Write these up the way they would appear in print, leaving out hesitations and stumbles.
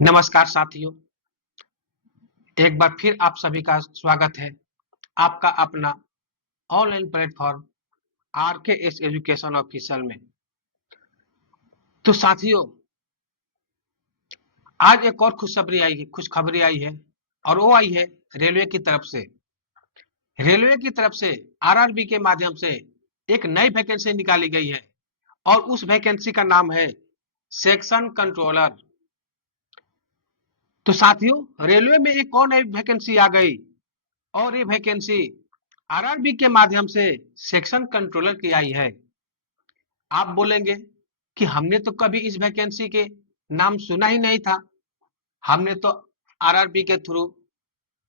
नमस्कार साथियों, एक बार फिर आप सभी का स्वागत है आपका अपना online platform RKS education official में। तो साथियों, आज एक और खुशखबरी आई है और वो आई है रेलवे की तरफ से। रेलवे की तरफ से RRB के माध्यम से एक नई वैकेंसी निकाली गई है और उस वैकेंसी का नाम है सेक्शन कंट्रोलर। तो साथियों, रेलवे में एक और नई वैकेंसी आ गई और ये वैकेंसी RRB के माध्यम से सेक्शन कंट्रोलर की आई है। आप बोलेंगे कि हमने तो कभी इस वैकेंसी के नाम सुना ही नहीं था। हमने तो RRB के थ्रू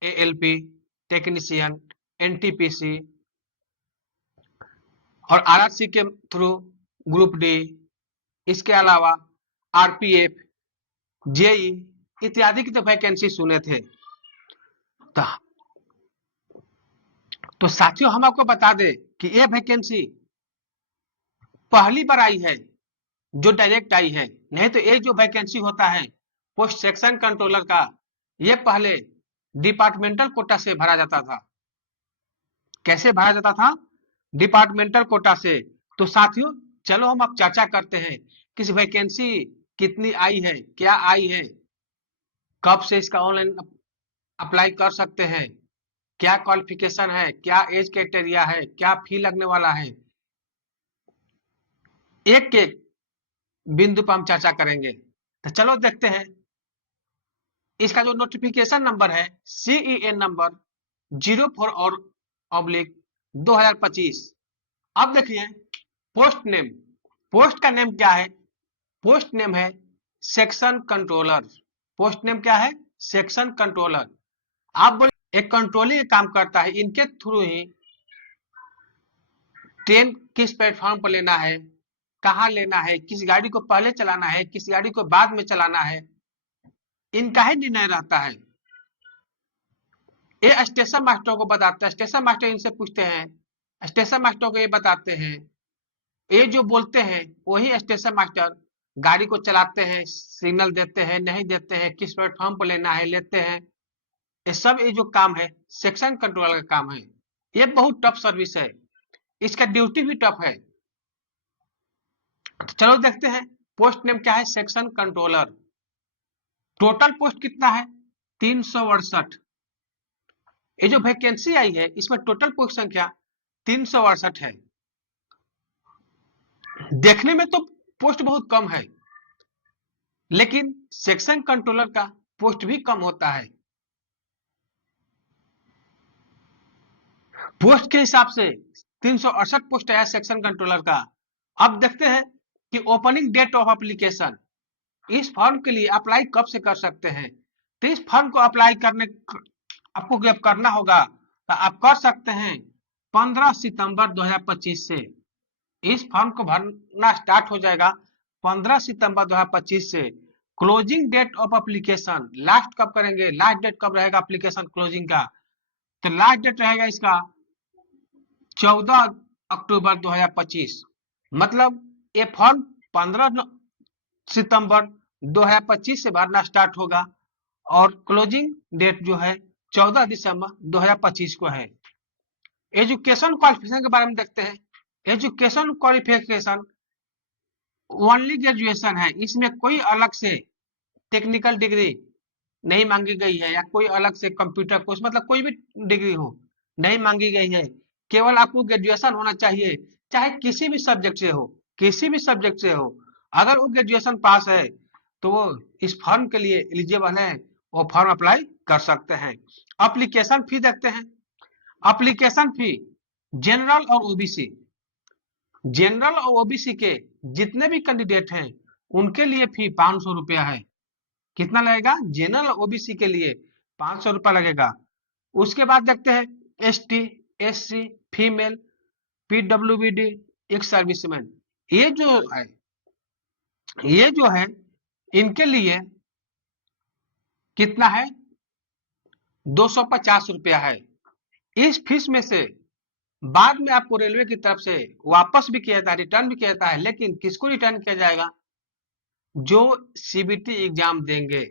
ALP टेक्नीशियन, NTPC और RRC के थ्रू ग्रुप डी, इसके अलावा RPF, JE इत्यादि की तो वैकेंसी सुने थे। तो साथियों, हम आपको बता दें कि ये वैकेंसी पहली बार आई है जो डायरेक्ट आई है। नहीं तो ये जो वैकेंसी होता है पोस्ट सेक्शन कंट्रोलर का, ये पहले डिपार्टमेंटल कोटा से भरा जाता था। कैसे भरा जाता था? डिपार्टमेंटल कोटा से। तो साथियों, चलो हम अब चर्चा करते हैं कि इस वैकेंसी कितनी आई है, क्या आई है, कब से इसका ऑनलाइन अप्लाई कर सकते हैं, क्या क्वालिफिकेशन है, क्या एज क्राइटेरिया है, क्या फी लगने वाला है, एक एक बिंदु पर हम चर्चा करेंगे। तो चलो देखते हैं। इसका जो नोटिफिकेशन नंबर है CEN नंबर 04 और ऑब्लिक 2025। अब देखिए, पोस्ट नेम, पोस्ट का नेम क्या है? पोस्ट नेम है सेक्शन कंट्रोलर। पोस्ट नेम क्या है? Section controller. आप बोले एक कंट्रोलिंग काम करता है, इनके थ्रू ही ट्रेन किस प्लेटफॉर्म पर लेना है, कहाँ लेना है, किस गाड़ी को पहले चलाना है, किस गाड़ी को बाद में चलाना है, इनका ही निर्णय रहता है। ये स्टेशन मास्टर को बताते हैं, स्टेशन मास्टर इनसे पूछते हैं, स्टेशन मास्टर को ये बताते हैं, ये जो बोलते हैं वही स्टेशन मास्टर गाड़ी को चलाते हैं, सिग्नल देते हैं, नहीं देते हैं, किस प्लेटफॉर्म पर लेना है, लेते हैं। ये सब ये जो काम है सेक्शन कंट्रोलर का काम है। ये बहुत टफ सर्विस है, इसका ड्यूटी भी टफ है। तो चलो देखते हैं पोस्ट नेम क्या है, सेक्शन कंट्रोलर। टोटल पोस्ट कितना है? 368। ये जो वैकेंसी आई है इसमें टोटल पोस्ट संख्या 368 है। देखने में तो पोस्ट बहुत कम है, लेकिन सेक्शन कंट्रोलर का पोस्ट भी कम होता है। पोस्ट के हिसाब से 368 पोस्ट है सेक्शन कंट्रोलर का। अब देखते हैं कि ओपनिंग डेट ऑफ एप्लीकेशन, इस फॉर्म के लिए अप्लाई कब से कर सकते हैं। तो इस फॉर्म को अप्लाई करने आपको जब करना होगा तो आप कर सकते हैं 15 सितंबर 2025 से। इस फॉर्म को भरना स्टार्ट हो जाएगा 15 सितंबर 2025 से। Closing date of application last कब करेंगे, लास्ट डेट कब रहेगा एप्लीकेशन क्लोजिंग का? तो लास्ट डेट रहेगा इसका 14 अक्टूबर 2025। मतलब ये फॉर्म 15 सितंबर 2025 से भरना स्टार्ट होगा और क्लोजिंग डेट जो है 14 दिसंबर 2025 को है। एजुकेशन क्वालिफिकेशन के बारे में देखते हैं। एजुकेशन क्वालिफिकेशन ओनली ग्रेजुएशन है, इसमें कोई अलग से टेक्निकल डिग्री नहीं मांगी गई है या कोई अलग से कंप्यूटर कोर्स, मतलब कोई भी डिग्री हो नहीं मांगी गई है। केवल आपको ग्रेजुएशन होना चाहिए, चाहे किसी भी सब्जेक्ट से हो, किसी भी सब्जेक्ट से हो। अगर वो ग्रेजुएशन पास है तो वो इस फॉर्म के लिए एलिजिबल है, वो फॉर्म अप्लाई कर सकते हैं। अप्लीकेशन फी देखते हैं। अप्लीकेशन फी जनरल और ओबीसी, जनरल और ओबीसी के जितने भी कैंडिडेट हैं उनके लिए फी 500 रुपया है। कितना लगेगा? जनरल ओबीसी के लिए 500 रुपया लगेगा। उसके बाद देखते हैं ST, SC, फीमेल, PWBD, एक सर्विसमैन। ये जो है ये जो है इनके लिए कितना है? 250 रुपया है। इस फीस में से बाद में आपको रेलवे की तरफ से वापस भी किया जाता है, रिटर्न भी किया जाता है। लेकिन किसको रिटर्न किया जाएगा? जो CBT एग्जाम देंगे,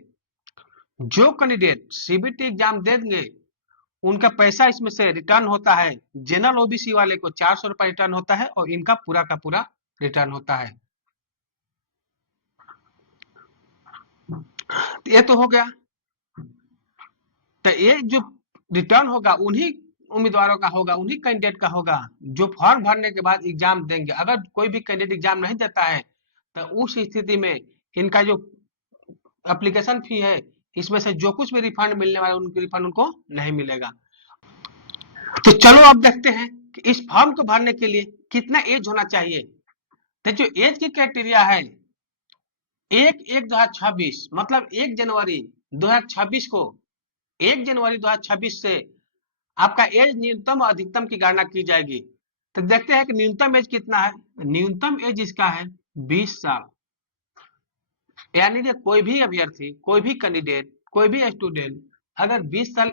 जो कैंडिडेट सीबीटी एग्जाम देंगे उनका पैसा इसमें से रिटर्न होता है। जनरल ओबीसी वाले को 400 रुपए रिटर्न होता है और इनका पूरा का पूरा रिटर्न होता है। ये तो हो गया। तो ये जो रिटर्न होगा उन्हीं उम्मीदवारों का होगा, उन्हीं कैंडिडेट का होगा जो फॉर्म भरने के बाद एग्जाम देंगे। अगर कोई भी कैंडिडेट एग्जाम नहीं देता है तो उस स्थिति में इनका जो एप्लीकेशन फी है इसमें से जो कुछ भी रिफंड मिलने वाला उनके रिफंड उनको नहीं मिलेगा। तो चलो अब देखते हैं कि इस फॉर्म को भरने के लिए कितना एज होना चाहिए। तो जो एज की क्राइटेरिया है 1/1/2026 मतलब 1 जनवरी 2026 को 1 जनवरी 2026 से आपका एज न्यूनतम और अधिकतम की गणना की जाएगी। तो देखते हैं कि न्यूनतम एज कितना है। न्यूनतम एज इसका है 20 साल। यानी कि कोई भी अभ्यर्थी, कोई भी कैंडिडेट, कोई भी स्टूडेंट अगर 20 साल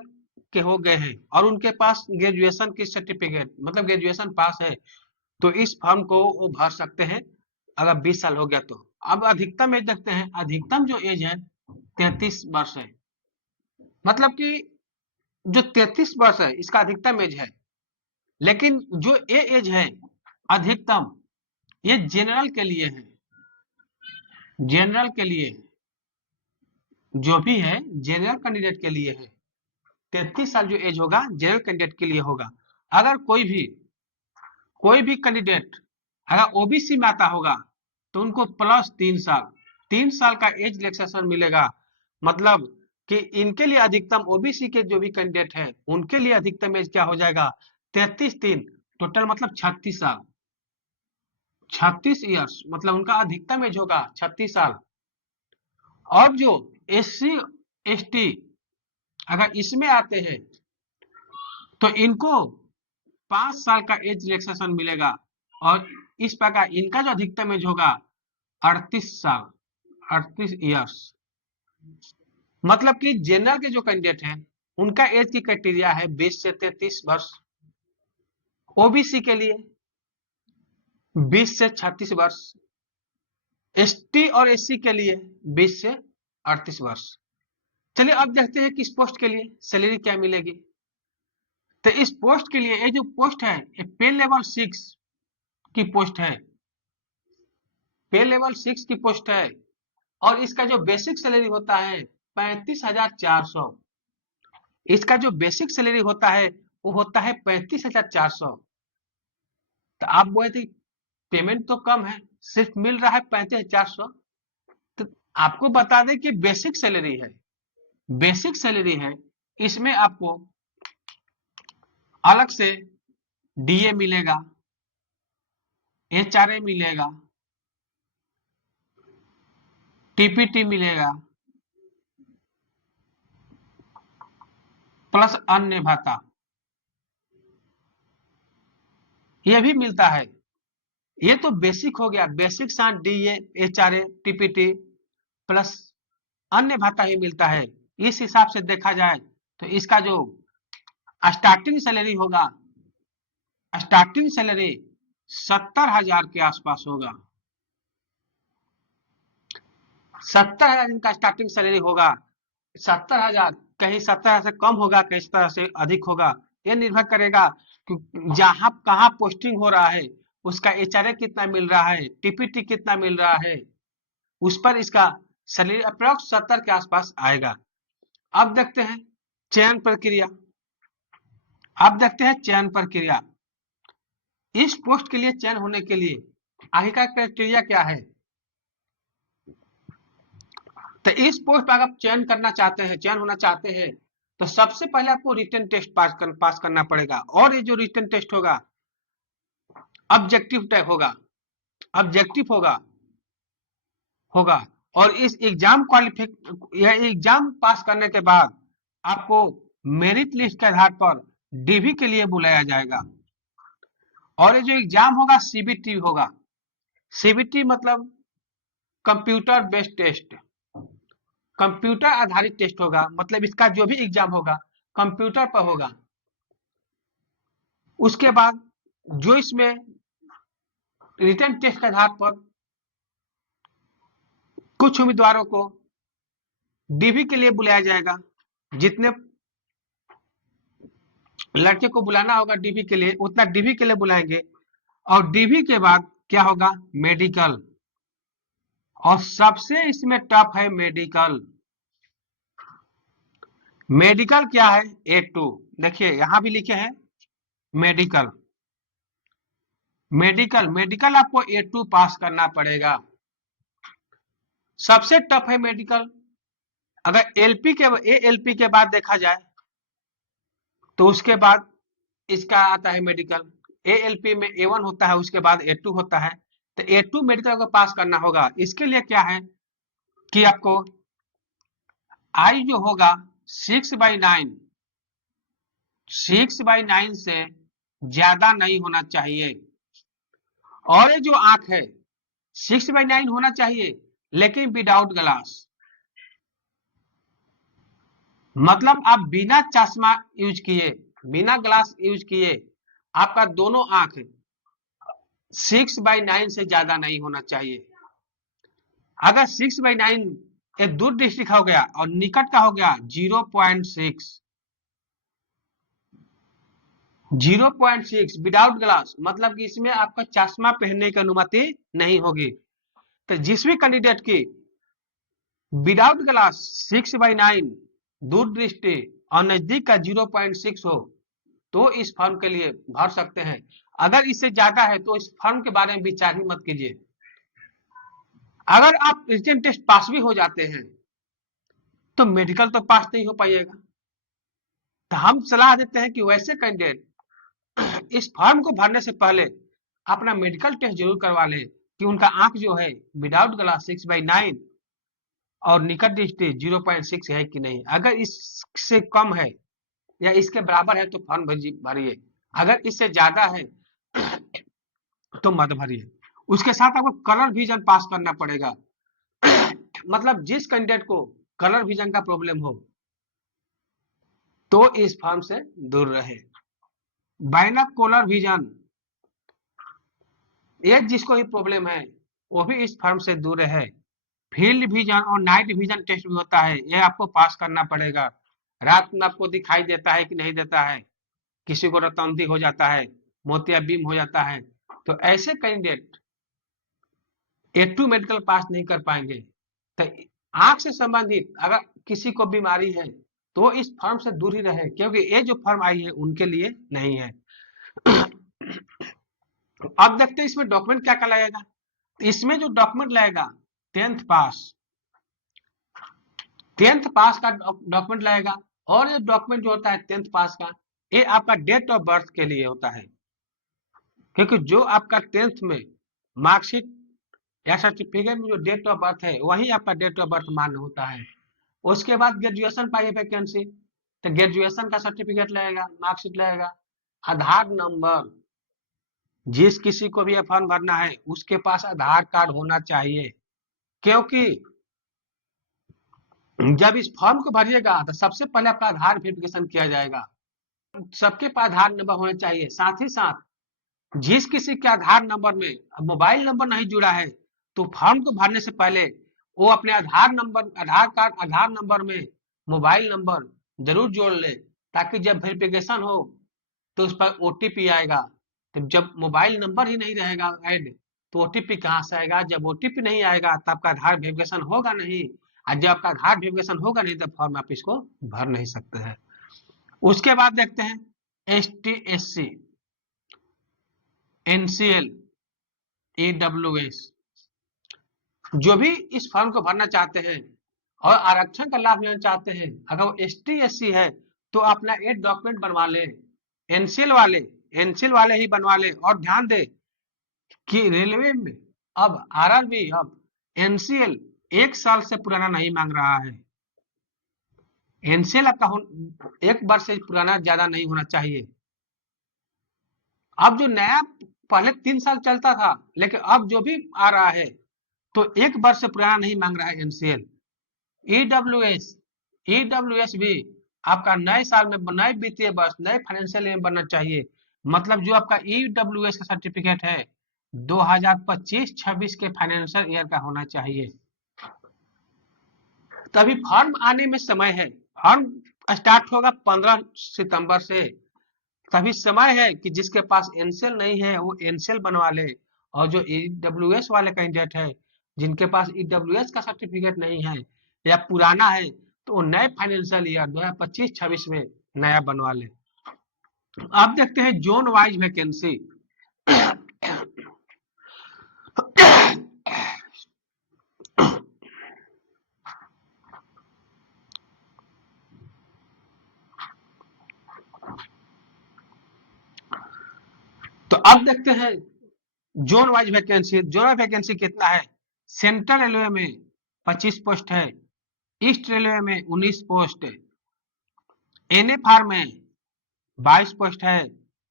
के हो गए हैं और उनके पास ग्रेजुएशन की सर्टिफिकेट मतलब ग्रेजुएशन पास है तो इस फॉर्म को वो भर सकते हैं अगर 20 साल हो गया तो। अब अधिकतम एज देखते हैं। अधिकतम जो एज है 33 वर्ष है। मतलब कि जो 33 वर्ष है इसका अधिकतम एज है। लेकिन जो ये एज है अधिकतम ये जनरल के लिए है। जनरल के लिए जो भी है जनरल कैंडिडेट के लिए है। 33 साल जो एज होगा जनरल कैंडिडेट के लिए होगा। अगर कोई भी कैंडिडेट अगर ओबीसी में आता होगा तो उनको प्लस 3 साल का एज रिलैक्सेशन मिलेगा। मतलब कि इनके लिए अधिकतम ओबीसी के जो भी कैंडिडेट है उनके लिए अधिकतम एज क्या हो जाएगा 33 टोटल मतलब 36 साल। 36 ईयर्स मतलब उनका अधिकतम एज होगा 36 साल। और जो एससी एसटी अगर इसमें आते हैं तो इनको 5 साल का एज रिलैक्सेशन मिलेगा और इस प्रकार इनका जो अधिकतम एज होगा 38 साल 38 ईयर्स। मतलब कि जनरल के जो कैंडिडेट हैं उनका एज की क्राइटेरिया है 20 से 33 वर्ष। ओबीसी के लिए 20 से 36 वर्ष। एसटी और एससी के लिए 20 से 38 वर्ष। चलिए अब देखते हैं कि इस पोस्ट के लिए सैलरी क्या मिलेगी। तो इस पोस्ट के लिए ये जो पोस्ट है ये पे लेवल 6 की पोस्ट है। पे लेवल 6 की पोस्ट है और इसका जो बेसिक सैलरी होता है 35,400। इसका जो बेसिक सैलरी होता है वो होता है 35,400। तो आप बोले थे पेमेंट तो कम है सिर्फ मिल रहा है 35,400। तो आपको बता दें कि बेसिक सैलरी है। बेसिक सैलरी है इसमें आपको अलग से डीए मिलेगा, एचआरए मिलेगा, टीपीटी मिलेगा प्लस अन्य भत्ता ये भी मिलता है। ये तो बेसिक हो गया। बेसिक साथ डीए एचआरए टीपीटी प्लस अन्य भत्ता ही मिलता है। इस हिसाब से देखा जाए तो इसका जो स्टार्टिंग सैलरी होगा स्टार्टिंग सैलरी 70,000 के आसपास होगा। 70,000 इनका स्टार्टिंग सैलरी होगा। 70,000 कहीं 70,000 से कम होगा कहीं 70,000 से अधिक होगा। ये निर्भर करेगा कि जहां कहाँ पोस्टिंग हो रहा है उसका एचआरए कितना मिल रहा है, टीपीटी कितना मिल रहा है, उस पर इसका सैलरी अप्रोक्स 70 के आसपास आएगा। अब देखते हैं चयन प्रक्रिया। अब देखते हैं चयन प्रक्रिया। इस पोस्ट के लिए चयन होने के लिए आगे का क्राइटेरिया क्या है। तो इस पोस्ट पर आप चयन करना चाहते हैं, चयन होना चाहते हैं तो सबसे पहले आपको रिटन टेस्ट पास करना पड़ेगा। और ये जो रिटन टेस्ट होगा ऑब्जेक्टिव टाइप होगा, ऑब्जेक्टिव होगा और इस एग्जाम एग्जाम पास करने के बाद आपको मेरिट लिस्ट के आधार पर डीवी के लिए बुलाया जाएगा। और ये जो एग्जाम होगा सीबीटी होगा। सीबीटी मतलब कंप्यूटर बेस्ड टेस्ट, कंप्यूटर आधारित टेस्ट होगा। मतलब इसका जो भी एग्जाम होगा कंप्यूटर पर होगा। उसके बाद जो इसमें रिटन टेस्ट के आधार पर कुछ उम्मीदवारों को डीवी के लिए बुलाया जाएगा, जितने लड़के को बुलाना होगा डीवी के लिए उतना डीवी के लिए बुलाएंगे। और डीवी के बाद क्या होगा, मेडिकल। और सबसे इसमें टफ है मेडिकल। मेडिकल क्या है, A2। देखिए यहां भी लिखे हैं मेडिकल। मेडिकल आपको A2 पास करना पड़ेगा। सबसे टफ है मेडिकल। अगर एलपी के बाद देखा जाए तो उसके बाद इसका आता है मेडिकल। एएलपी में A1 होता है, उसके बाद A2 होता है। तो A2 मेडिकल को पास करना होगा। इसके लिए क्या है कि आपको आई जो होगा 6/9, 6/9 से ज्यादा नहीं होना चाहिए। और ये जो आंख है 6/9 होना चाहिए, लेकिन विदाउट ग्लास। मतलब आप बिना चश्मा यूज किए, बिना ग्लास यूज किए आपका दोनों आंख 6/9 से ज्यादा नहीं होना चाहिए। अगर 6/9 एक दूर दृष्टि का हो गया और निकट का हो गया 0.6, 0.6 विदाउट ग्लास, मतलब कि इसमें आपका चश्मा पहनने की अनुमति नहीं होगी। तो जिस भी कैंडिडेट की विदाउट ग्लास 6/9 दूर दृष्टि और नजदीक का 0.6 हो तो इस फॉर्म के लिए भर सकते हैं। अगर इससे ज्यादा है तो इस फॉर्म के बारे में विचार ही मत कीजिए। अगर आप रिटन टेस्ट पास भी हो जाते हैं तो मेडिकल तो पास नहीं हो पाइएगा। तो हम सलाह देते हैं कि वैसे कैंडिडेट इस फॉर्म को भरने से पहले अपना मेडिकल टेस्ट जरूर करवा लें कि उनका आंख जो है विदाउट ग्लास 6/9 और निकट दृष्टि 0.6 है कि नहीं। अगर इससे कम है या इसके बराबर है तो फॉर्म भरिए। अगर इससे ज्यादा है तो मत भरिए। उसके साथ आपको कलर विजन पास करना पड़ेगा। मतलब जिस कैंडिडेट को कलर विजन का प्रॉब्लम हो तो इस फॉर्म से दूर रहे। बाइनोकुलर विजन, ये जिसको ही प्रॉब्लम है वो भी इस फॉर्म से दूर रहे। फील्ड विजन और नाइट विजन टेस्ट भी होता है, ये आपको पास करना पड़ेगा। रात में आपको दिखाई देता है कि नहीं देता है, किसी को रतौंधी हो जाता है, मोतियाबिंद हो जाता है, तो ऐसे कैंडिडेट A2 मेडिकल पास नहीं कर पाएंगे। तो आंख से संबंधित अगर किसी को बीमारी है तो इस फॉर्म से दूर ही रहे, क्योंकि ये जो फॉर्म आई है उनके लिए नहीं है। अब देखते हैं इसमें डॉक्यूमेंट क्या क्या लगेगा। इसमें जो डॉक्यूमेंट लगेगा 10th पास, 10th पास का डॉक्यूमेंट लगेगा। और ये डॉक्यूमेंट जो होता है 10th पास का, ये आपका डेट ऑफ बर्थ के लिए होता है, क्योंकि जो आपका 10th में मार्कशीट या सर्टिफिकेट में जो डेट ऑफ बर्थ है वही आपका डेट ऑफ बर्थ मान्य होता है। उसके बाद ग्रेजुएशन पाई वैकेंसी, तो ग्रेजुएशन का सर्टिफिकेट लगेगा, मार्कशीट लगेगा। आधार नंबर, जिस किसी को भी ये फॉर्म भरना है उसके पास आधार कार्ड होना चाहिए, क्योंकि जब इस फॉर्म को भरिएगा तो सबसे पहले आपका आधार वेरिफिकेशन किया जाएगा। सबके पास आधार नंबर होने चाहिए। साथ ही साथ जिस किसी के आधार नंबर में मोबाइल नंबर नहीं जुड़ा है तो फॉर्म को भरने से पहले वो अपने आधार नंबर, आधार कार्ड, आधार नंबर में मोबाइल नंबर जरूर जोड़ ले, ताकि जब वेरिफिकेशन हो तो उस पर ओटीपी आएगा। तो जब मोबाइल नंबर ही नहीं रहेगा ऐड तो ओटीपी कहाँ से आएगा। जब ओटीपी नहीं आएगा तो आपका आधार वेरिफिकेशन होगा नहीं, और जब आपका आधार वेरिफिकेशन होगा नहीं तो फॉर्म आप इसको भर नहीं सकते हैं। उसके बाद देखते हैं ST/SC, NCL, EWS, जो भी इस फॉर्म को भरना चाहते हैं और आरक्षण का लाभ लेना चाहते हैं, अगर वो ST/SC है तो अपना एक डॉक्यूमेंट बनवा ले। एनसीएल वाले ही बनवा ले। और ध्यान दे कि रेलवे में अब RRB अब एनसीएल 1 साल से पुराना नहीं मांग रहा है। एनसीएल आपका 1 वर्ष से पुराना ज्यादा नहीं होना चाहिए। अब जो नया पहले 3 साल चलता था, लेकिन अब जो भी आ रहा है तो 1 वर्ष से पुराना नहीं मांग रहा है एनसीएल। ईडब्ल्यूएस भी आपका नए साल में, नए वित्तीय वर्ष, नए फाइनेंशियल ईयर में बनना चाहिए। मतलब जो आपका ईडब्ल्यूएस का सर्टिफिकेट है 2025-26 के फाइनेंशियल ईयर का होना चाहिए। तो अभी फॉर्म आने में समय है। फॉर्म स्टार्ट होगा 15 सितंबर से। तभी समय है कि जिसके पास एनसीएल नहीं है वो एनसीएल बनवा ले, और जो ईडब्ल्यूएस वाले कैंडिडेट है जिनके पास ईडब्ल्यूएस का सर्टिफिकेट नहीं है या पुराना है तो वो नए फाइनेंशियल ईयर 2025-26 में नया बनवा ले। अब देखते हैं जोन वाइज वैकेंसी। तो अब देखते हैं zone wise vacancy. Zone vacancy कितना है? सेंट्रल रेलवे में 25 पोस्ट है, ईस्ट रेलवे में 19 पोस्ट, एनएफआर में 22 पोस्ट है,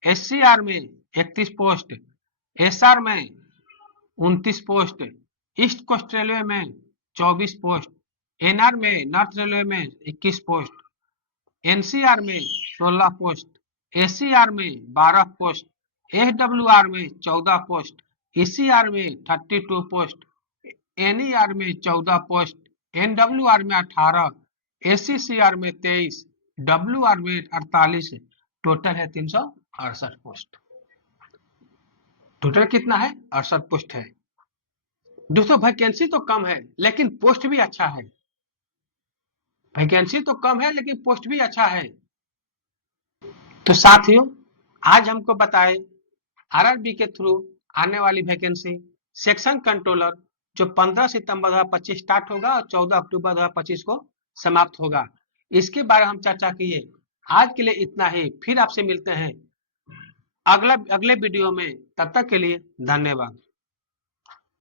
एससीआर में 31 पोस्ट, एसआर में 29 पोस्ट, ईस्ट कोस्ट रेलवे में 24 पोस्ट, एनआर में नॉर्थ रेलवे में 21 पोस्ट, एनसीआर में 16 पोस्ट, एसीआर में 12 पोस्ट, एसडब्ल्यूआर में 14 पोस्ट, ईसीआर में 32 पोस्ट, एनईआर में 14 पोस्ट, एनडब्ल्यूआर में 18, एसीसीआर में 23, डब्ल्यूआर में 48, टोटल है 368 पोस्ट। टोटल कितना है? 68 पोस्ट है। दोस्तों वैकेंसी तो कम है लेकिन पोस्ट भी अच्छा है। वैकेंसी तो कम है लेकिन पोस्ट भी अच्छा है। तो साथियों आज हमको बताए आरआरबी के थ्रू आने वाली वैकेंसी सेक्शन कंट्रोलर जो 15 सितंबर 2025 स्टार्ट होगा और 14 अक्टूबर 2025 को समाप्त होगा, इसके बारे में हम चर्चा किए। आज के लिए इतना ही, फिर आपसे मिलते हैं अगले वीडियो में। तब तक के लिए धन्यवाद।